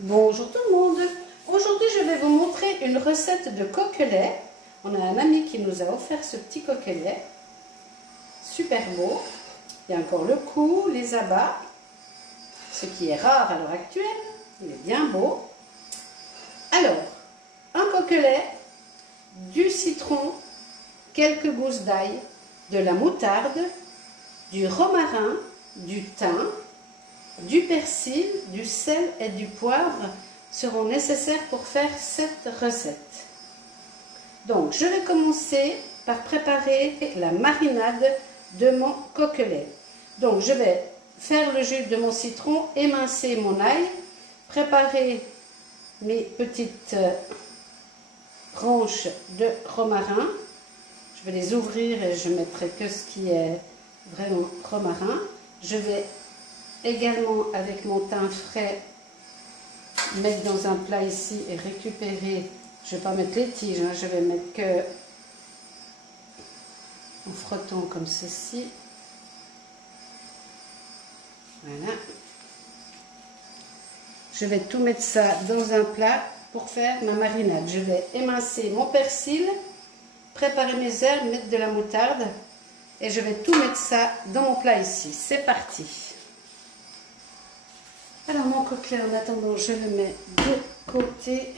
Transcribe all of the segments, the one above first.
Bonjour tout le monde. Aujourd'hui je vais vous montrer une recette de coquelets. On a un ami qui nous a offert ce petit coquelet. Super beau. Il y a encore le cou, les abats, ce qui est rare à l'heure actuelle. Il est bien beau. Alors, un coquelet, du citron, quelques gousses d'ail, de la moutarde, du romarin, du thym, du persil, du sel et du poivre seront nécessaires pour faire cette recette. Donc, je vais commencer par préparer la marinade de mon coquelet. Donc, je vais faire le jus de mon citron, émincer mon ail, préparer mes petites branches de romarin. Je vais les ouvrir et je mettrai que ce qui est vraiment romarin. Je vais également, avec mon thym frais, mettre dans un plat ici et récupérer. Je ne vais pas mettre les tiges, hein, je vais mettre que en frottant comme ceci. Voilà. Je vais tout mettre ça dans un plat pour faire ma marinade. Je vais émincer mon persil, préparer mes herbes, mettre de la moutarde et je vais tout mettre ça dans mon plat ici. C'est parti. Alors mon coquelet, en attendant, je le mets de côté.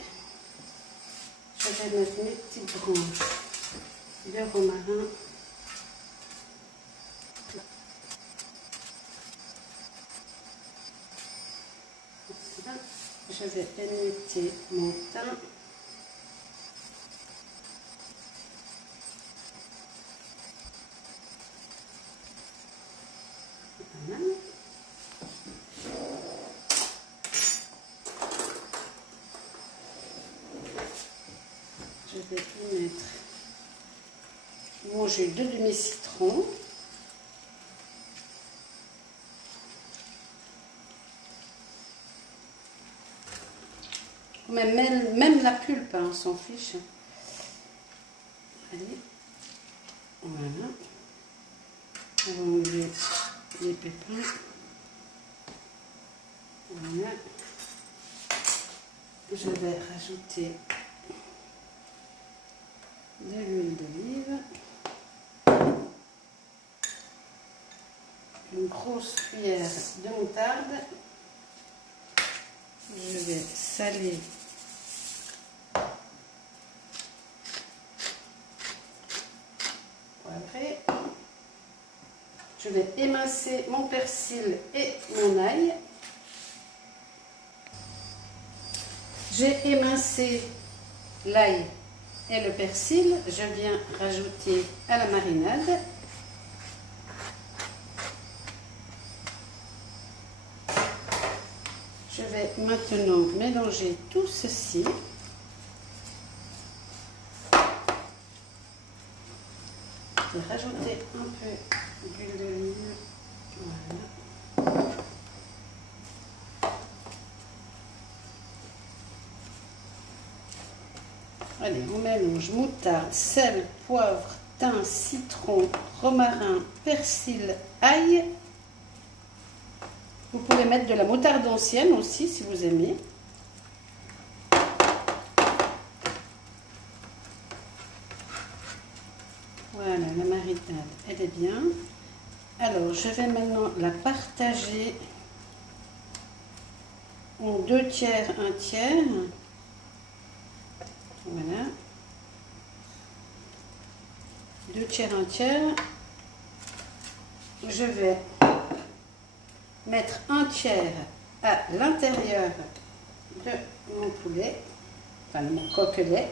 Je vais mettre mes petites branches de romarin. Je vais émietter mon thym. Voilà. Je vais y mettre mon jus de demi-citron. Même la pulpe, hein, on s'en fiche. Allez, voilà. On va enlever les pépins. Voilà. Je vais rajouter de l'huile d'olive, une grosse cuillère de moutarde. Je vais saler poivrer. Je vais émincer mon persil et mon ail. J'ai émincé l'ail et le persil. Je viens rajouter à la marinade. Je vais maintenant mélanger tout ceci. Je vais rajouter un peu d'huile d'olive. Voilà. Allez, on mélange moutarde, sel, poivre, thym, citron, romarin, persil, ail. Vous pouvez mettre de la moutarde ancienne aussi si vous aimez. Voilà, la marinade, elle est bien. Alors, je vais maintenant la partager en 2 tiers, 1 tiers. Voilà. 2 tiers, 1 tiers. Je vais mettre 1 tiers à l'intérieur de mon poulet, enfin de mon coquelet.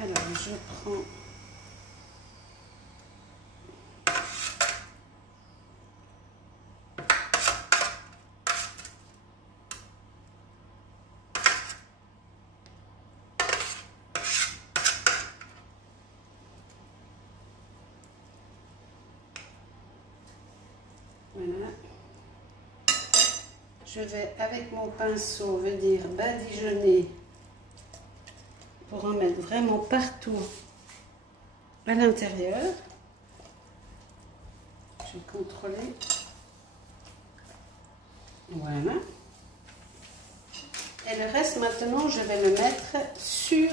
Alors je prends voilà. Je vais avec mon pinceau venir badigeonner pour en mettre vraiment partout à l'intérieur. Je vais contrôler. Voilà. Et le reste, maintenant, je vais le mettre sur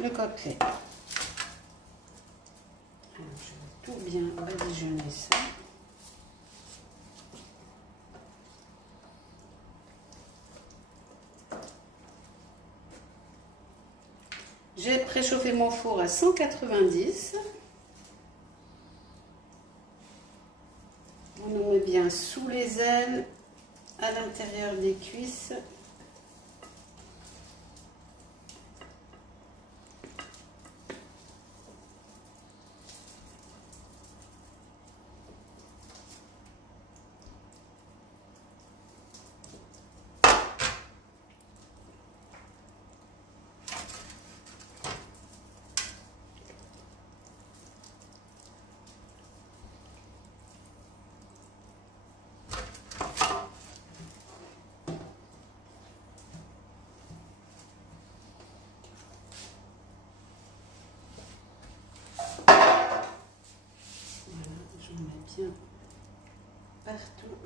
le côtelet. Alors, je vais tout bien badigeonner ça. J'ai préchauffé mon four à 190. On le met bien sous les ailes, à l'intérieur des cuisses. Bien partout.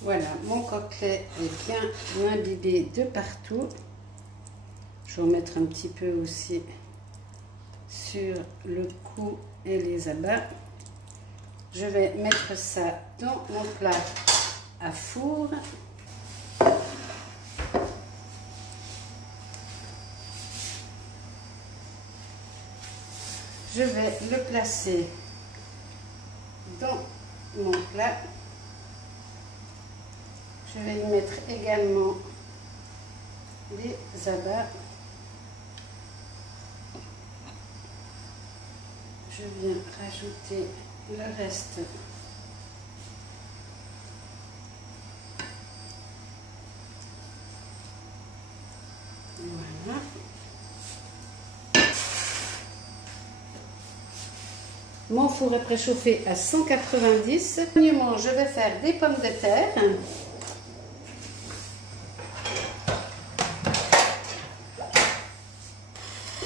Voilà, mon côtelet est bien imbibé de partout. Je vais en mettre un petit peu aussi sur le cou et les abats. Je vais mettre ça dans mon plat à four. Je vais le placer dans mon plat. Je vais y mettre également les abats. Je viens rajouter le reste. Voilà. Mon four est préchauffé à 190. Premièrement, je vais faire des pommes de terre.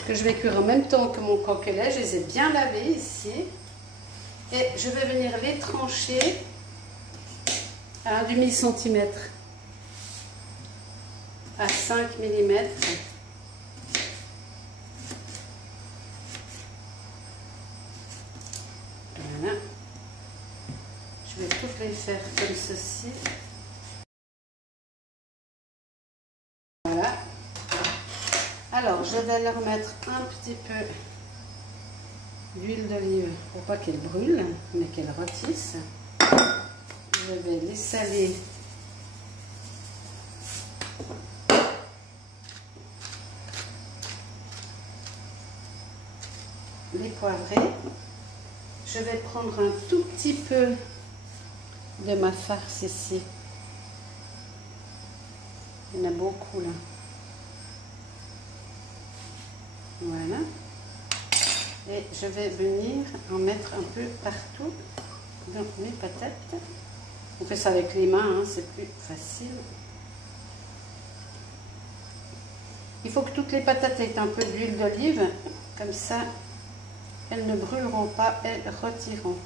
Que je vais cuire en même temps que mon coquelet. Je les ai bien lavés ici. Et je vais venir les trancher à 1/2 cm. À 5 mm. Voilà. Je vais toutes les faire comme ceci. Voilà. Alors, je vais leur mettre un petit peu d'huile d'olive pour pas qu'elle brûle, mais qu'elle rôtisse. Je vais les saler. Les poivrer. Je vais prendre un tout petit peu de ma farce ici. Il y en a beaucoup là. Voilà. Et je vais venir en mettre un peu partout dans mes patates. On fait ça avec les mains, hein, c'est plus facile. Il faut que toutes les patates aient un peu d'huile d'olive, comme ça elles ne brûleront pas, elles rôtiront.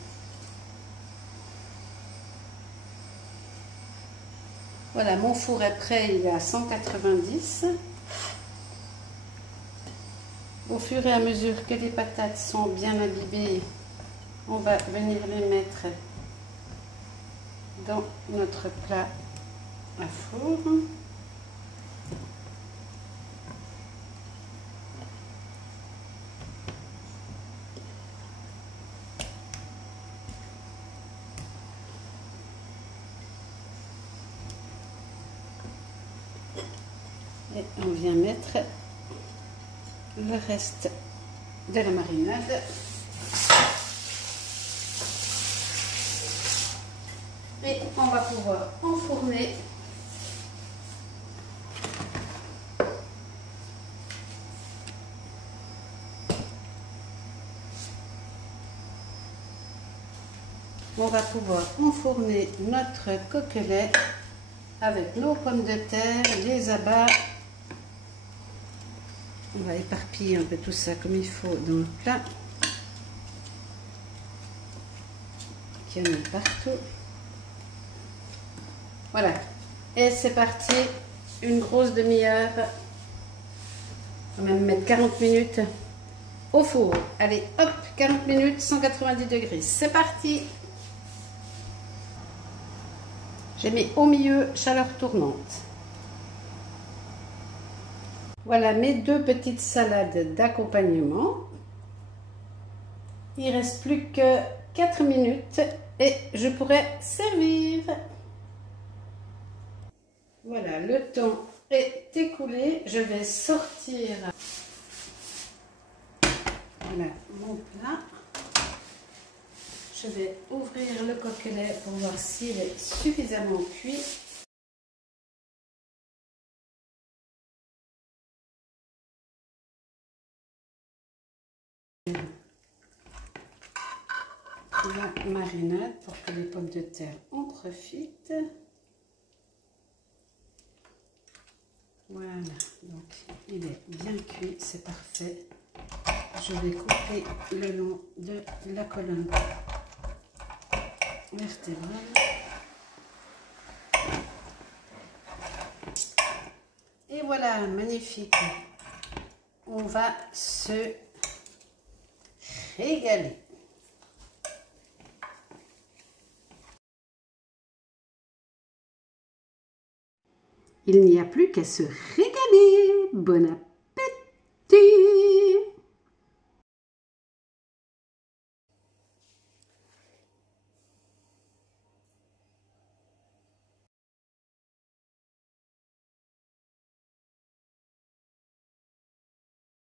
Voilà, mon four est prêt, il est à 190. Au fur et à mesure que les patates sont bien imbibées, on va venir les mettre dans notre plat à four. Et on vient mettre le reste de la marinade. Et on va pouvoir enfourner notre coquelet avec nos pommes de terre, les abats. On va éparpiller un peu tout ça comme il faut dans le plat. qu'il y en ait partout. Voilà. Et c'est parti. Une grosse demi-heure. On va même mettre 40 minutes au four. Allez, hop, 40 minutes, 190 degrés. C'est parti. J'ai mis au milieu chaleur tournante. Voilà mes deux petites salades d'accompagnement. Il ne reste plus que 4 minutes et je pourrais servir. Voilà, le temps est écoulé. Je vais sortir voilà, mon plat. Je vais ouvrir le coquelet pour voir s'il est suffisamment cuit. La marinade pour que les pommes de terre en profitent. Voilà, donc il est bien cuit, c'est parfait. Je vais couper le long de la colonne vertébrale. Et voilà, magnifique. On va se régaler. Il n'y a plus qu'à se régaler. Bon appétit!